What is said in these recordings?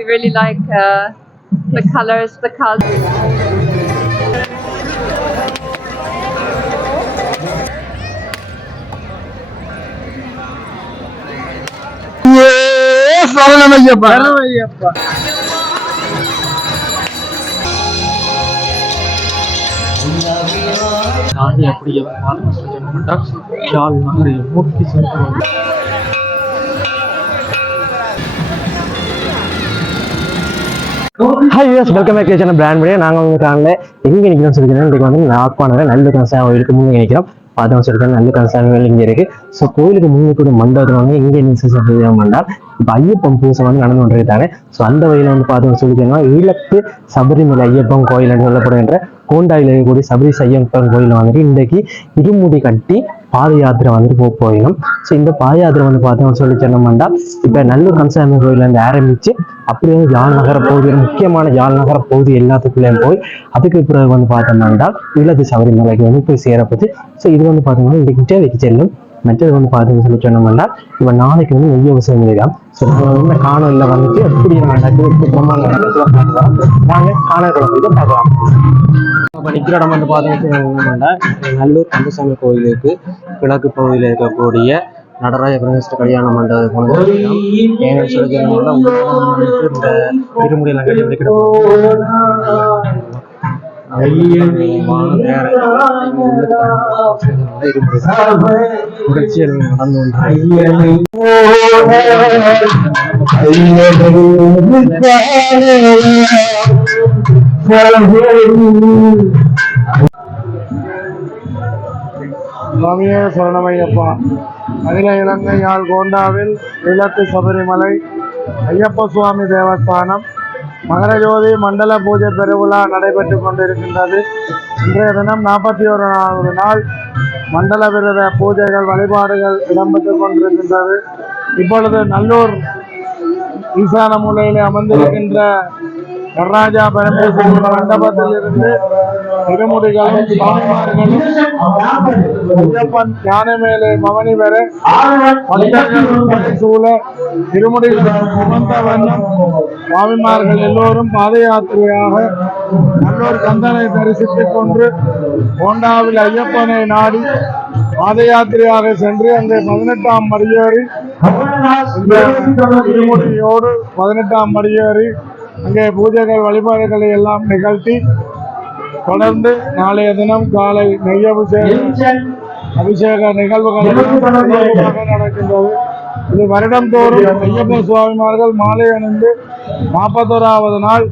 We really like the colors, the culture. தாண்டி அப்படியே பார்த்தோம்னா யாழ் நகரை நோக்கி சென்று ஹாய் யூஸ் welcome back channel brand media. நாங்கள் வந்து காலையில் எங்கே நிற்கிறோம் சொல்லிக்கிறேன். இன்றைக்கு வந்து நாகப்பானவில் நல்ல கன்சாமி கோயிலுக்கு முன்னே நினைக்கிறோம். அதான் சொல்லிக்கிறேன், நல்ல கன்சாமி கோயில் இங்கே இருக்குது. ஸோ கோயிலுக்கு முன்னே கூட மண்டபத்தில் வந்து எங்கே நிச்சயம் பண்ணால் இப்போ ஐயப்பன் பூசை வந்து நடந்து கொண்டிருக்காங்க. ஸோ அந்த வகையில் வந்து பார்த்தோம்னு சொல்லிக்கிறோம்னா இலக்கு சபரிமலை ஐயப்பன் கோயில் என்று சொல்லப்படுகின்ற கோண்டாயில் இருக்கக்கூடிய சபரி ஐயப்பன் கோயில் வந்துட்டு இன்றைக்கு இருமுடி கட்டி பாத யாத்திரை வந்துட்டு போயிடும். ஸோ இந்த பாத யாத்திரை வந்து பார்த்தோம்னு சொல்லி சொன்னோம்னா இப்போ நல்லூர் கன்சாமி கோயில இருந்து ஆரம்பிச்சு அப்படியே யாழ் நகர பகுதி, முக்கியமான யாழ் நகர பகுதி எல்லாத்துக்குள்ளேயும் போய் அதுக்கு பிறகு வந்து பார்த்தோம்னா இலக்கு சபரிமலைக்கு வந்து போய் சேரப்போச்சு. ஸோ இது வந்து பார்த்தோம்னா இன்றைக்கு தேவைக்கு செல்லும். மற்றது வந்து பார்த்தீங்கன்னு சொல்லி சொன்னோம்னா இப்போ நாளைக்கு வந்து நெய்ய விஷயம் இருக்கான். ஸோ இந்த காணொலியில் வந்துட்டு எப்படி நடக்குது நாங்கள் காணொலியை பார்க்கலாம். இப்போ நிற்கிற இடம் வந்து பார்த்தீங்கன்னா நல்லூர் கந்தசாமி கோயிலுக்கு கிழக்கு பகுதியில் இருக்கக்கூடிய நடராஜ பிரதேச கல்யாண மண்டபம் ஏன்னு சொல்லி இந்த இருமுடியெல்லாம் கட்டி வைக்கிற நிகழ்ச்சிகள் நடந்து சுவாமியே சரணமையப்பா. அகில இலங்கை யாழ் கோண்டாவில் இலக்கு சபரிமலை ஐயப்ப சுவாமி தேவஸ்தானம் மகரஜோதி மண்டல பூஜை பெருவிழா நடைபெற்று கொண்டிருக்கின்றது. இன்றைய தினம் 41வது நாள் மண்டல விரத பூஜைகள் வழிபாடுகள் இடம்பெற்று கொண்டிருக்கின்றது. இப்பொழுது நல்லூர் ஈசான மூலையிலே அமர்ந்திருக்கின்ற நடராஜா பரமேஸ்வரர் மண்டபத்தில் இருந்து இருமுடிகளும் சுவாமிமார்களும் ஐயப்பன் யானை மேலே மவனி பெற சூழ இருமுடிகளும் சுமந்த வண்ணம் சுவாமிமார்கள் எல்லோரும் பாத யாத்திரையாக நல்லூர் கந்தனை தரிசித்துக் கொண்டு கோண்டாவில் ஐயப்பனை நாடி பாத யாத்திரையாக சென்று அங்கே 18ஆம் படியேறி இருமுடியோடு 18ஆம் படியேறி அங்கே பூஜைகள் வழிபாடுகளை எல்லாம் நிகழ்த்தி தொடர்ந்து நாளைய தினம் காலை அபிஷேக நிகழ்வுகள் நடக்கின்றது. இது வருடந்தோறும் ஐயப்ப சுவாமிமார்கள் மாலை அணிந்து 41வது நாள்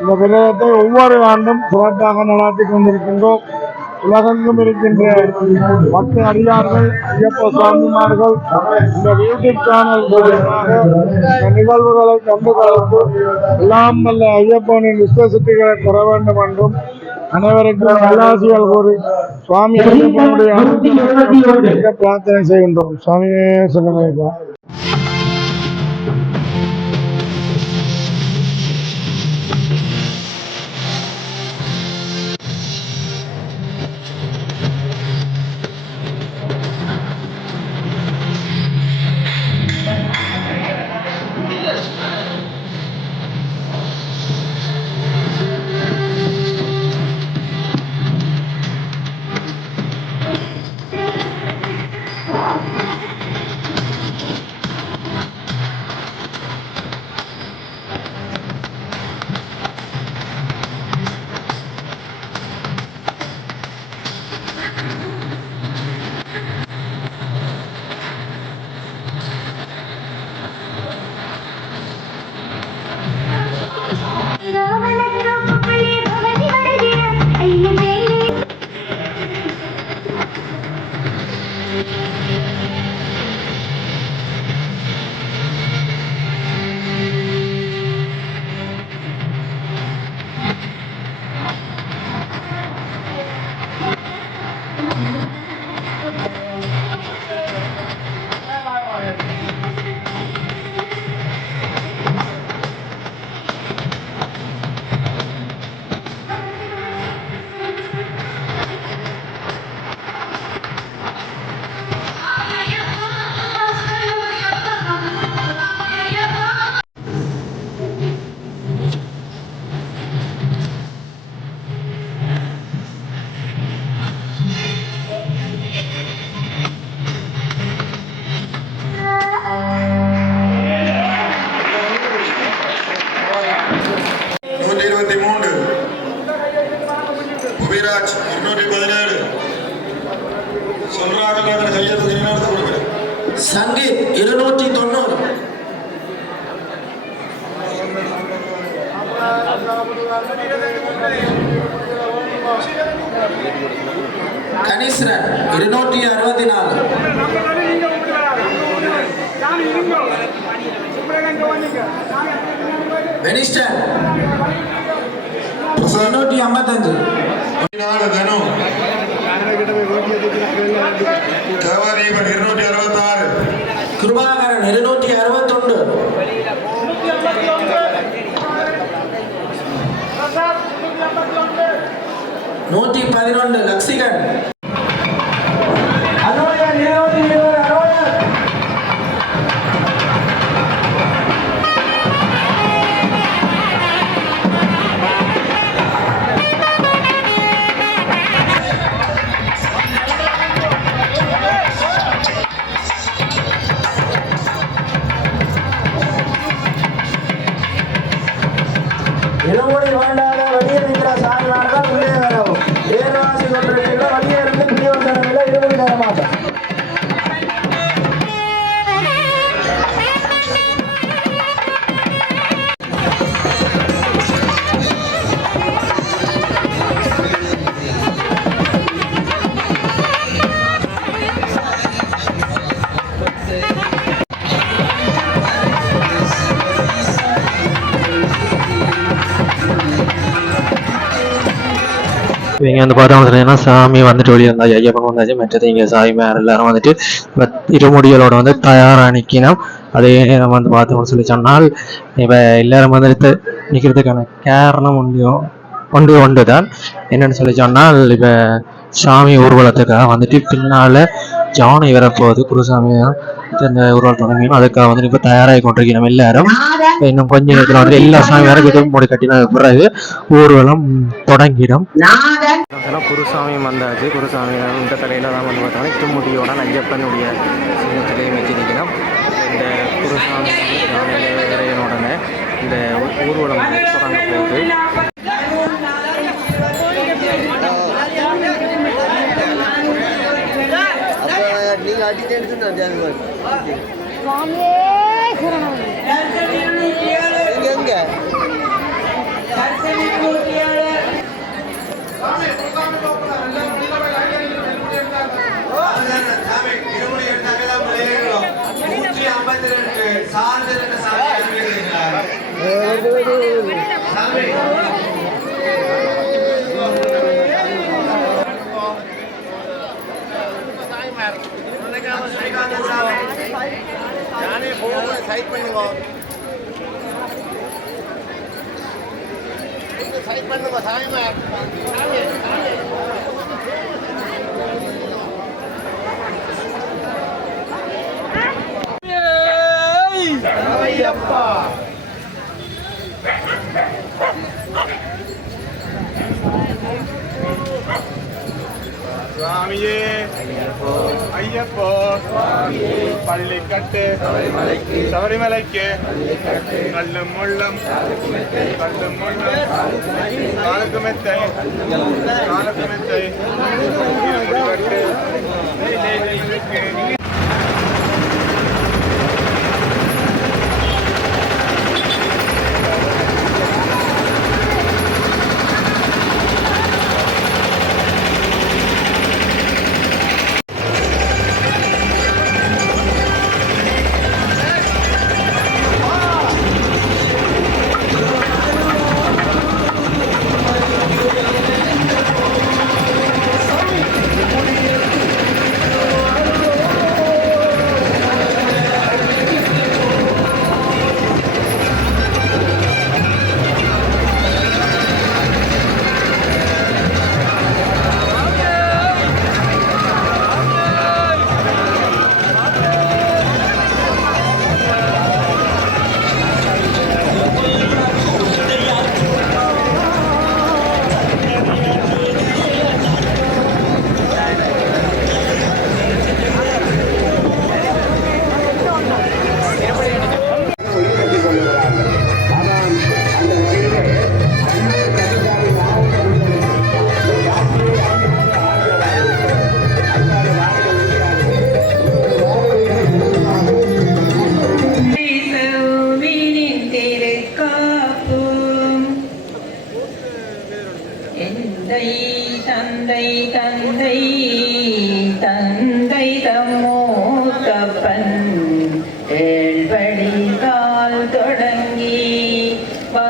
இந்த விரதத்தை ஒவ்வொரு ஆண்டும் சிறப்பாக நடாத்தி கொண்டிருக்கின்றோம். உலகெங்கும் இருக்கின்ற 10 அடியார்கள் ஐயப்ப சுவாமிமார்கள் இந்த யூடியூப் சேனல் மூலமாக இந்த நிகழ்வுகளை கண்டுகொண்டு எல்லாம் வல்ல ஐயப்பனின் இஷ்டசித்திகளை பெற வேண்டும் என்றும் அனைவருக்கும் நல்லாசிகள் கூறி சுவாமி ஐயப்பனுடைய பிரார்த்தனை செய்கின்றோம். சுவாமியே சொல்லுங்க. சங்கீத் 290. கனிஸ்ரன் 264. வெனிஸ்டன் 255. தேவாதீபன் 266. கிருபாகரன் 261. நூற்றி 11 லக்ஷிகன். இளமொழி வேண்டாத வெளியே நிற்கிற சாமியார்கள் உள்ளே வரவும் ஏராசி கொண்டிருக்கிற வெளியே இருந்து குடிய வந்தனங்களை இருமொழி தர மாட்டோம். இவங்க வந்து பார்த்தோம்னு சொன்னீங்கன்னா சாமி வந்துட்டு வெளியே வந்தாச்சு, ஐயப்பன் வந்தாச்சு. மற்றது இங்கே சாமியார் எல்லாரும் வந்துட்டு இருமுடிகளோட வந்து தயாராக நிற்கணும். அதே நம்ம வந்து பார்த்தோம்னு சொல்லி சொன்னால் இப்போ எல்லாரும் வந்துட்டு நிற்கிறதுக்கான காரணம் ஒன்று தான். என்னென்னு சொல்லி சொன்னால் இப்போ சாமி ஊர்வலத்துக்காக வந்துட்டு பின்னால் ஜானை வரப்போகுது. குருசாமி தான் இந்த ஊர்வலம் தொடங்கியும் அதுக்காக வந்துட்டு இப்போ தயாராகி கொண்டிருக்கணும் எல்லாரும். இன்னும் கொஞ்ச நேரத்தில் வந்துட்டு எல்லா சாமியாரும் மூடி கட்டின பிறகு ஊர்வலம் தொடங்கிடும். குருசாமியும் வந்தாச்சு. குருசாமி இந்த தலையில தான் வந்து பார்த்தோம்னா திருமுடியோட ஐயப்பனுடைய சின்னத்திலையும் வச்சிருக்கணும். இந்த குருசாமி உடனே இந்த ஊர்வலம் தொடங்க போகுது. நீங்க அடிச்சு எங்க சைட் பண்ணுங்க சாமி. சுவாமியே ஐயப்போ பள்ளிக்கட்டு சபரிமலைக்கு கல்லும் முள்ளும் காலுக்கு மெத்தை இருமுடிக்கட்டு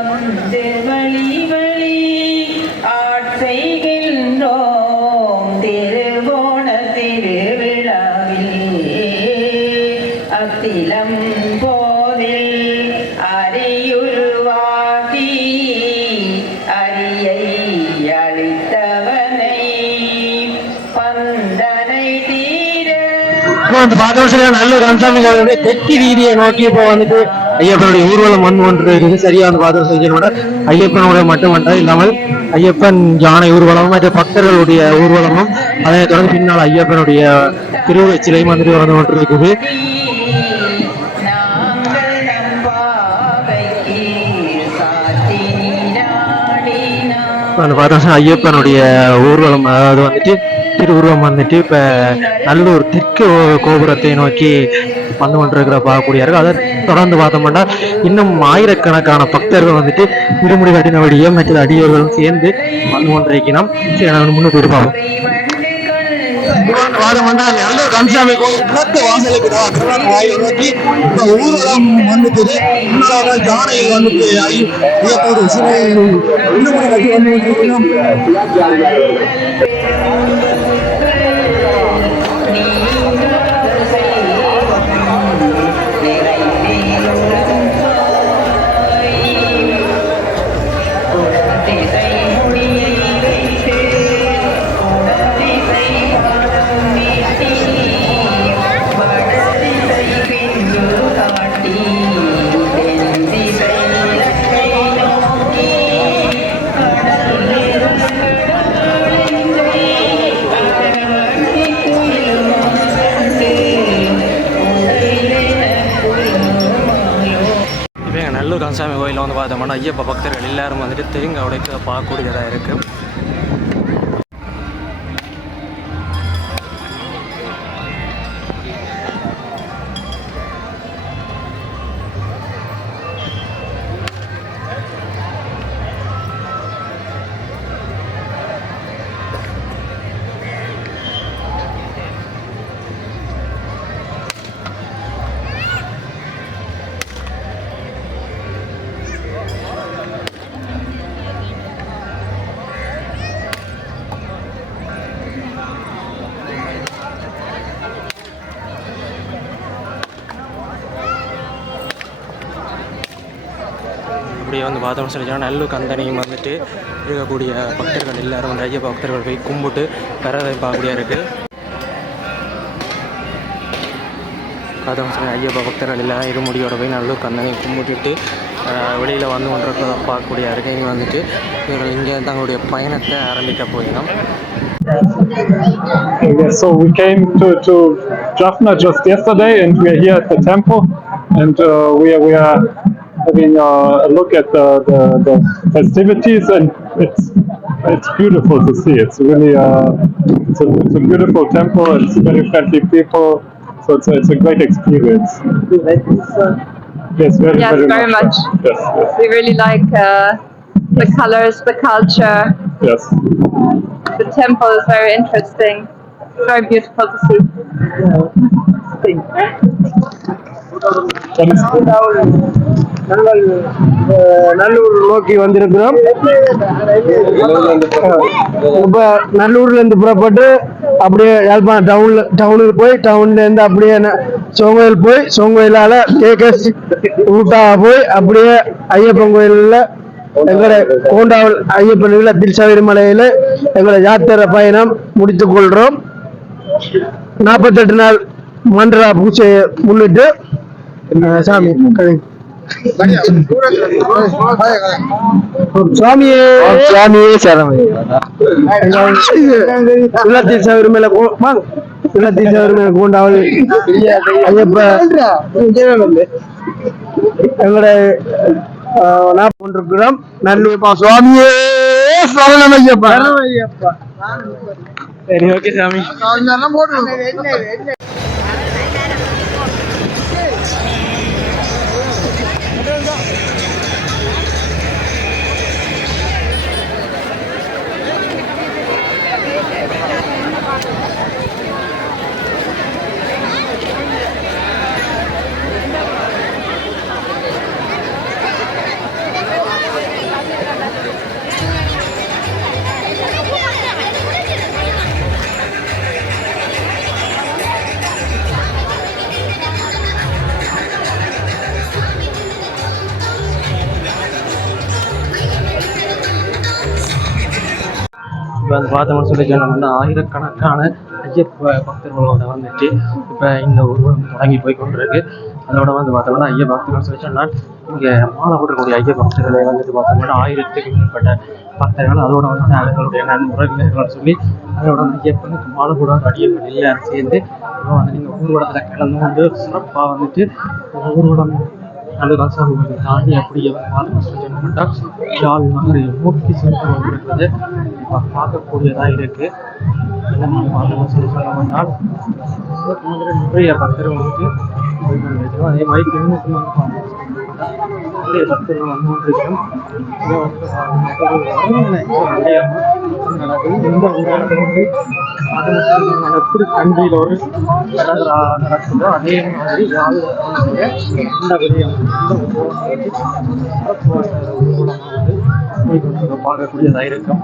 வந்து வழி வழி ஆட்செய்கின்றோம் திருவோண திருவிழாவில் அத்திலம் போதில் அரியுருவாகி அரியை அளித்தவனை பந்தனை தீர இப்போ வந்து பார்த்தோம் நல்லூர் கந்தசாமி கோயிலுடைய தெற்கு வீதியை நோக்கி இப்போ வந்துட்டு ஐயப்பனுடைய ஊர்வலம் ஒன்று இருக்குது. சரியா வந்து பார்த்தோம் ஐயப்பனுடைய மட்டுமல்ல இல்லாமல் ஐயப்பன் யானை ஊர்வலமும் மற்ற பக்தர்களுடைய ஊர்வலமும் அதனை தொடர்ந்து பின்னால் ஐயப்பனுடைய திருவுருவச் சிலையும் வந்துட்டு வந்து கொண்டு இருக்குது. நாங்கள் நம்பாவைக்கு சாத்தி நீராடினார் வந்து பார்த்தோம் ஐயப்பனுடைய ஊர்வலம் அதாவது வந்துட்டு திருவுருவம் வந்துட்டு இப்ப நல்லூர் தெற்கு கோபுரத்தை நோக்கி வந்து கொண்டிருக்கிற பார்க்கக்கூடிய இருக்கு. அதை தொடர்ந்து பார்த்தோம்னா இன்னும் ஆயிரக்கணக்கான பக்தர்கள் வந்துட்டு இருமுடி கட்டினபடியும் மற்ற அடியவர்களும் சேர்ந்து வந்து கொண்டிருக்கணும். சரி, நாங்கள் முன்னு போயிட்டு பார்ப்போம். நல்லூர் கந்தசாமி கோயில் கிழக்கு வாசலுக்கு தான் வாயில் நோக்கி இப்ப ஊர்வலம் வந்துட்டு ஜானை வந்துட்டு ஐயப்போட சிலை இருமுடி கட்டி வந்து கொண்டிருக்கணும். நல்லூர் கந்தசாமி கோயிலில் வந்து பார்த்தோம்னா ஐயப்ப பக்தர்கள் எல்லாரும் வந்துட்டு தேங்காய் உடைக்க பார்க்கக்கூடியதாக இருக்கு. அப்படியே வந்து பார்த்தோம்னு சொல்லிச்சோன்னா நல்லூர் கந்தனையும் வந்துட்டு இருக்கக்கூடிய பக்தர்கள் எல்லாரும் வந்து ஐயப்ப பக்தர்கள் போய் கும்பிட்டு வரதை பார்க்கக்கூடிய இருக்குது. பார்த்தோம்னு சொல்லி ஐயப்ப பக்தர்கள் எல்லாம் இருமுடியோட போய் நல்லூர் கந்தனை கும்பிட்டுட்டு வெளியில் வந்து கொண்டிருக்க பார்க்கக்கூடிய இருக்குது. இங்கே வந்துட்டு இவர்கள் இங்கே தங்களுடைய பயணத்தை ஆரம்பிக்க போயிடும். Yes, so we came to Jaffna just yesterday, and we are here at the temple, and we are having a look at the festivities, and it's beautiful to see. It's really it's a beautiful temple. It's very friendly people, so it's a great experience. Yes, very much. Yes, yes. We really like the colors, the culture. Yes. The temple is very interesting. It's very beautiful to see. Nallur நோக்கி வந்திருக்கிறோம். இப்ப நல்லூர்ல இருந்து புறப்பட்டு அப்படியே யாழ்ப்பாணம் டவுனுக்கு போய் டவுன்ல இருந்து அப்படியே சோங்கோயில் போய் சோங்கோயிலால கேகஸ் ரூட்டா போய் அப்படியே ஐயப்பன் கோயில்ல எங்களோட கோண்டாவல் ஐயப்பன் இல்லத்தில் சபரிமலையில எங்களோட யாத்திரை பயணம் முடித்துக் கொள்றோம். 48 நாள் மண்டல பூஜையை முன்னிட்டு சாமி சுவாமியே சுவாமியே சரணம். இல்லத்தில் சபரிமலை இல்லத்தில் சபரிமலை கோண்டாவல் ஐயப்ப எங்களோட நான் கொண்டிருக்கிறோம். நல்லூர்ப்பா சுவாமியே சரணம் ஐயப்பா. சரி, ஓகே சாமி. இப்போ வந்து பார்த்தோம்னு சொல்லி சொன்னோம்னா ஆயிரக்கணக்கான ஐயப்ப பக்தர்களோட வந்துட்டு இப்போ இந்த ஊர்வலம் தொடங்கி போய் கொண்டிருக்கு. அதோட வந்து பார்த்தோம்னா ஐய பக்தர்கள் சொல்லி சொன்னால் இங்கே மாலை போட்டக்கூடிய ஐய பக்தர்களை வந்துட்டு பார்த்தோம்னா 1000க்கும் மேற்பட்ட பக்தர்கள், அதோட வந்து அவர்களுடைய உறவினர்கள் சொல்லி அதோட வந்து ஐயப்பனுக்கு மாலை போட அடியவர்கள் எல்லாரும் சேர்ந்து இப்போ வந்து நீங்கள் ஊர்வலத்தில் கலந்து வந்து சிறப்பாக வந்துட்டு ஊர்வலம் நல்ல ரசாயனங்களை தாண்டி அப்படியே பார்த்து சொல்லணும்னா யாழ் நகரை நோக்கி சென்று கொண்டிருக்கிறது இப்போ பார்க்கக்கூடியதாக இருக்கு. என்ன பார்த்து சொல்லி சொன்னோம்னால் நிறைய பக்தர்கள் வந்துட்டு அதே மாதிரி பெண்ணுக்கு வந்து பார்த்து நிறைய பக்தர்கள் வந்து கொண்டிருக்கிறோம். இந்த ஊரில் எப்படி கண்டியில் ஒரு நடக்குதோ அதே மாதிரி இந்த விடயம் பார்க்கக்கூடியதாக இருக்கும்.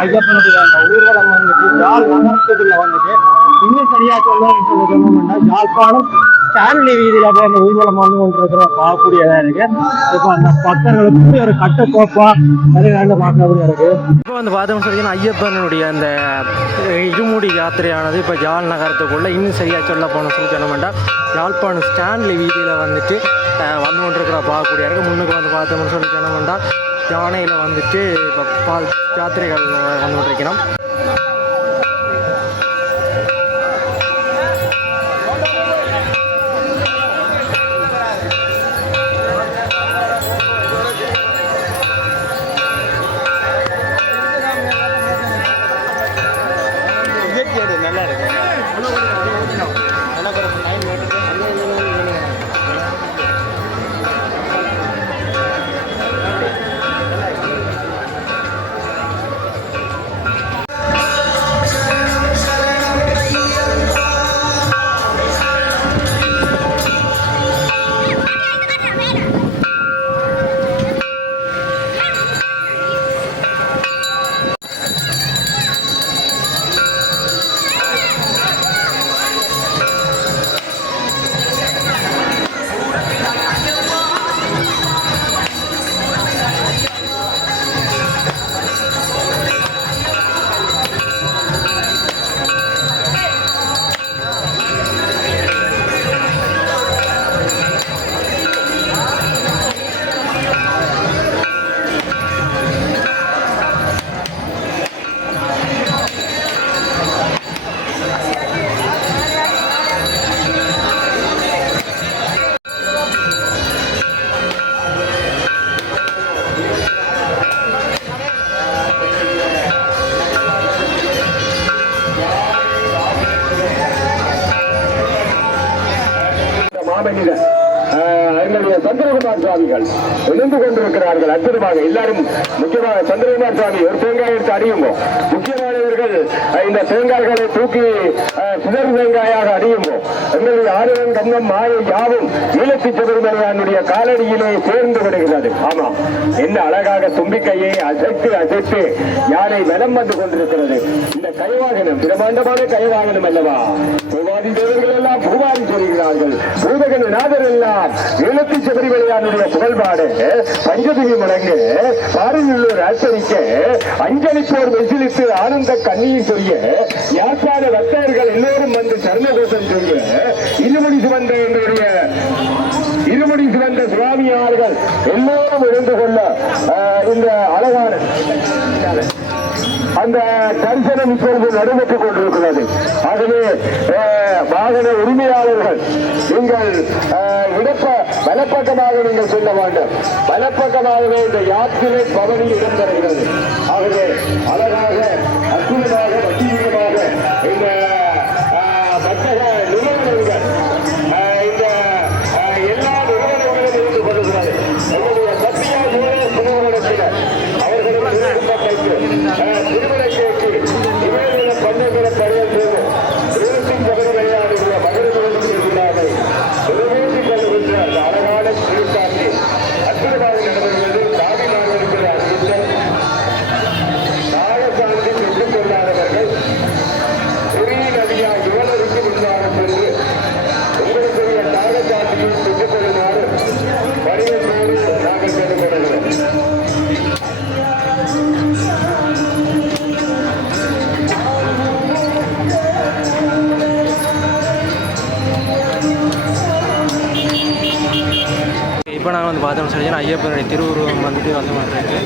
ஐயப்பனுடைய அந்த ஊர்வலம் வந்துட்டு யாழ் நகரத்துக்குள்ள வந்துட்டு இன்னும் சரியா சொல்லணும்னா யாழ்ப்பாணம் ஸ்டான்லி வீதியில போய் அந்த ஊர்வலம் வந்து கொண்டிருக்கிற பார்க்கக்கூடியதா இருக்கு. இப்போ அந்த பக்தர்களுக்கு ஒரு கட்டுக்கோப்பா அது பார்க்கக்கூடிய இருக்கு. இப்போ வந்து பார்த்தோம்னு சொல்லி ஐயப்பனுடைய அந்த இருமுடி யாத்திரையானது இப்போ யாழ் நகரத்துக்குள்ள இன்னும் சரியா சொல்ல போகணும்னு சொல்லி சொன்னோம்னா யாழ்ப்பாணம் ஸ்டான்லி வீதியில வந்துட்டு வந்து கொண்டிருக்கிற பார்க்கக்கூடிய இருக்கு. முன்னுக்கு வந்து பார்த்தோம்னு சொல்லி சொன்னோம்னா யானையில் வந்துட்டு இப்போ பால் யாத்திரைகள் வந்து கொண்டிருக்கிறோம். நல்லா இருக்கு. மாமனிதர் எங்களுடைய சந்திரகுமார் சுவாமிகள் இணைந்து கொண்டிருக்கிறார்கள். அற்புதமாக எல்லாரும், முக்கியமாக சந்திரகுமார் சுவாமி ஒரு தேங்காய் எடுத்து அறியுமோ, முக்கியமானவர்கள் இந்த தேங்காய்களை தூக்கி சிதறு தேங்காயாக அறியுமோ, எங்களுடைய ஆறுவன் கண்ணம் மாயை யாவும் ஈழத்தி சிவருமனையானுடைய காலடியிலே சேர்ந்து விடுகிறது. ஆமாம், என்ன அழகாக தும்பிக்கையை அசைத்து அசைத்து யானை வலம் வந்து கொண்டிருக்கிறது. இந்த கைவாகனம் பிரமாண்டமான கைவாகனம் அல்லவா? பூவாதி தேவர்கள் எல்லாம் பூவாதி சொல்கிறார்கள். பூதகன் நாதர் எல்லாம் ஈழத்தி சபரிமலையானுடைய புகழ்பாடு பஞ்சதிவி முழங்கு பாரியுள்ளூர் ஆச்சரிக்க அஞ்சலிப்போர் வெசிலித்து ஆனந்த கண்ணீர் சொல்ல யாழ்ப்பாண பக்தர்கள் எல்லோரும் வந்து சரணகோஷம் சொல்ல இருமுடி சுமந்த என்னுடைய இருமுடி சிவந்த சுவாமியார்கள் எல்லோரும் இணைந்து கொள்ள இந்த அழகான அந்த தரிசனம் இப்பொழுது நடைபெற்றுக் கொண்டிருக்கிறது. ஆகவே வாகன உரிமையாளர்கள் நீங்கள் வலப்பக்கமாக நீங்கள் செல்ல வேண்டும். வலப்பக்கமாகவே இந்த யாத்திரை பவனி இடம்பெறுகிறது. ஆகவே அழகாக அற்புதமாக வசீகரமாக இந்த வர்த்தக நிறுவனங்கள் இந்த எல்லா நிறுவனங்களும் இருந்து கொள்கிறது. நம்முடைய சத்தியா நிறுவனத்தினர் அவர்களுக்கு திருமண கேட்டு இவையில பந்தங்களை படையல் செய்வோம். விளையாடுகிற மகளிர் விழாவை நிறைவேற்றிக் கொள்கின்ற அந்த அழகான திருக்காட்சி அற்புதமாக நடந்தது. சாமி நாடுகிற அறிவித்தல் நாகசாந்தி பெற்றுக் கொள்ளாதவர்கள் பெரிய நதியா இவளருக்கு முன்னாக சென்று உங்களுக்குரிய நாகசாந்தியை பெற்றுக் கொள்ளுமாறு பணியோடு நாங்கள் கேட்டுக்கொள்கிறோம். இப்போ நாங்கள் வந்து பார்த்தோம்னு சொல்லி ஐயப்பனுடைய திருவுருவம் வந்துட்டு வந்து பண்ணுறது.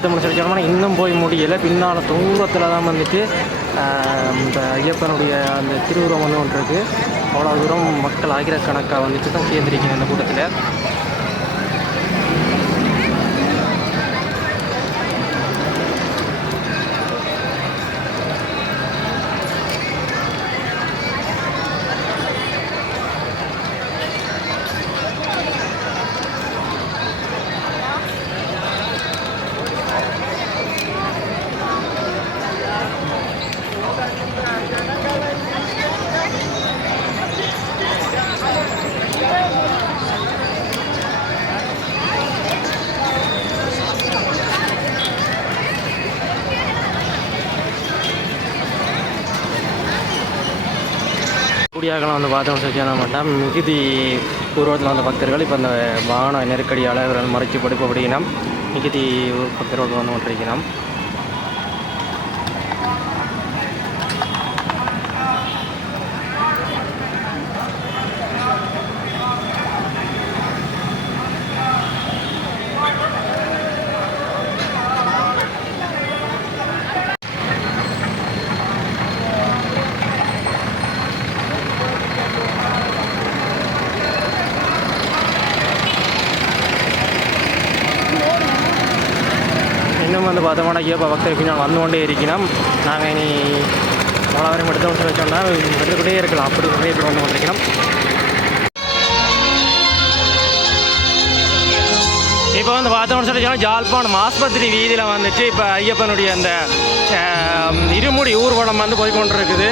பார்த்தோம்னு சொல்லி சொன்னோம்னா இன்னும் போய் முடியலை. பின்னால் தூரத்தில் தான் வந்துட்டு இந்த ஐயப்பனுடைய அந்த திருவுருவம் வந்து ஒன்று இருக்குது. அவ்வளோ தூரம் மக்கள் ஆயிரக்கணக்காக வந்துட்டு தான் சேர்ந்துருக்கீங்க இந்த கூட்டத்தில். குடியாகலாம் வந்து பார்த்தோம்னு சொல்லி என்ன மாட்டோம் மிகுதி பூர்வத்தில் வந்த பக்தர்கள் இப்போ அந்த வாகன நெருக்கடியால் இவர்கள் மறைச்சி படுப்பபடியினம் மிகுதி பக்தர்கள் வந்து கொண்டிருக்கிறோம். இன்னும் வந்து பார்த்தோம்னா ஐயப்பா பக்தர் பின்னால் வந்து கொண்டே இருக்கிறோம். நாங்கள் இனி மலவரம் எடுத்தோம்னு சொல்லி சொன்னால் எடுத்துக்கிட்டே இருக்கலாம். அப்படி நிறைய பேர் வந்து கொண்டிருக்கிறோம். இப்போ வந்து பார்த்தோம்னு சொல்லி சொன்னால் ஜாழ்ப்பாணம் ஆஸ்பத்திரி வீதியில் வந்துட்டு இப்போ ஐயப்பனுடைய அந்த இருமுடி ஊர்வலம் வந்து போய் கொண்டிருக்குது.